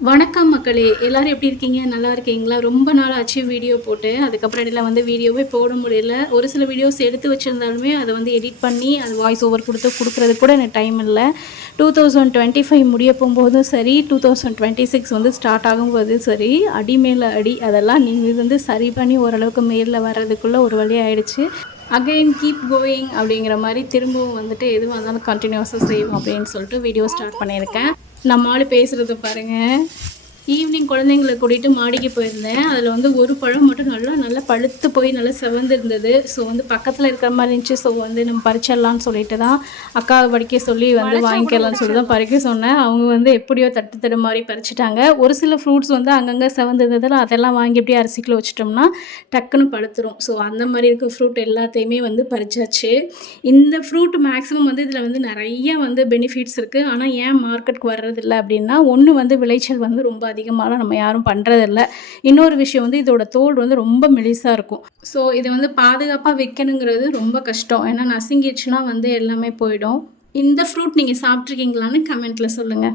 வணக்கம் மக்களே! எல்லாரும் எப்படி இருக்கீங்க? நல்லா இருக்கீங்களா? ரொம்ப நாள் ஆச்சு வீடியோ போட்டு. அதுக்கப்புறம் இடையில வந்து வீடியோவே போட முடியல. ஒரு சில வீடியோஸ் எடுத்து வச்சிருந்தாலுமே, அத வந்து எடிட் பண்ணி, அது வாய்ஸ் ஓவர் குடுக்குறதுக்கு கூட எனக்கு டைம் இல்ல. 2025 முடிய போம்போதும் சரி, 2026 வந்து ஸ்டார்ட் ஆகும்போதும் சரி, அடி மேல அடி. அதெல்லாம் நீங்க வந்து சரி பண்ணி ஓரளவுக்கு மேல்ல வர்றதுக்குள்ள ஒரு வழி ஆயிடுச்சு. அகைன் கீப் கோயிங் அப்படிங்கிற மாரி திரும்பவும் வந்துட்டு எதுவா இருந்தாலும் கன்டினியூஸா செய்வோம் அப்படின்னு சொல்லிட்டு வீடியோ ஸ்டார்ட் பண்ணியிருக்கேன். நம்ம ஆளு பேசுறத பாருங்க. ஈவினிங் குழந்தைங்கள கூட்டிட்டு மாடிக்கு போயிருந்தேன். அதில வந்து ஒரு பழம் மட்டும் நல்லா பழுத்து போய் நல்லா செவந்து இருந்தது. ஸோ வந்து பக்கத்தில இருக்கிற மாரி இருந்துச்சு. ஸோ வந்து நம்ம பறிச்சிடலான்னு சொல்லிட்டு தான் அக்காவ பறிக்க சொல்லி வந்து வாங்கிக்கலாம்னு சொல்லி தான் பறிக்க சொன்னேன். அவங்க வந்து எப்படியோ தட்டு தடுமாறி பறிச்சுட்டாங்க. ஒரு சில ஃப்ரூட்ஸ் வந்து அங்கங்க செவந்து இருந்ததில அதெல்லாம் வாங்கி அப்படியே அரிசிக்குள்ள வச்சுட்டோம்னா டக்குன்னு பழுத்துரும். ஸோ அந்த மாரி இருக்க ஃப்ரூட் எல்லாத்தையுமே வந்து பறிச்சாச்சு. இந்த ஃப்ரூட் மேக்ஸிமம் வந்து இதில வந்து நெறைய வந்து பெனிஃபிட்ஸ் இருக்கு. ஆனா ஏன் மார்க்கெட்டுக்கு வர்றதில்ல அப்படின்னா, ஒண்ணு வந்து விளைச்சல் வந்து ரொம்ப அதிகமாலாம் நம்ம யாரும் பண்றதில்ல. இன்னொரு விஷயம் வந்து இதோட தோல் வந்து ரொம்ப மெலிசா இருக்கும். ஸோ இத வந்து பாதுகாப்பா வைக்கணுங்கிறது ரொம்ப கஷ்டம். ஏன்னா நசுங்கிருச்சுனா வந்து எல்லாமே போயிடும். இந்த ஃப்ரூட் நீங்க சாப்பிட்டுருக்கீங்களான்னு கமெண்ட்ல சொல்லுங்க.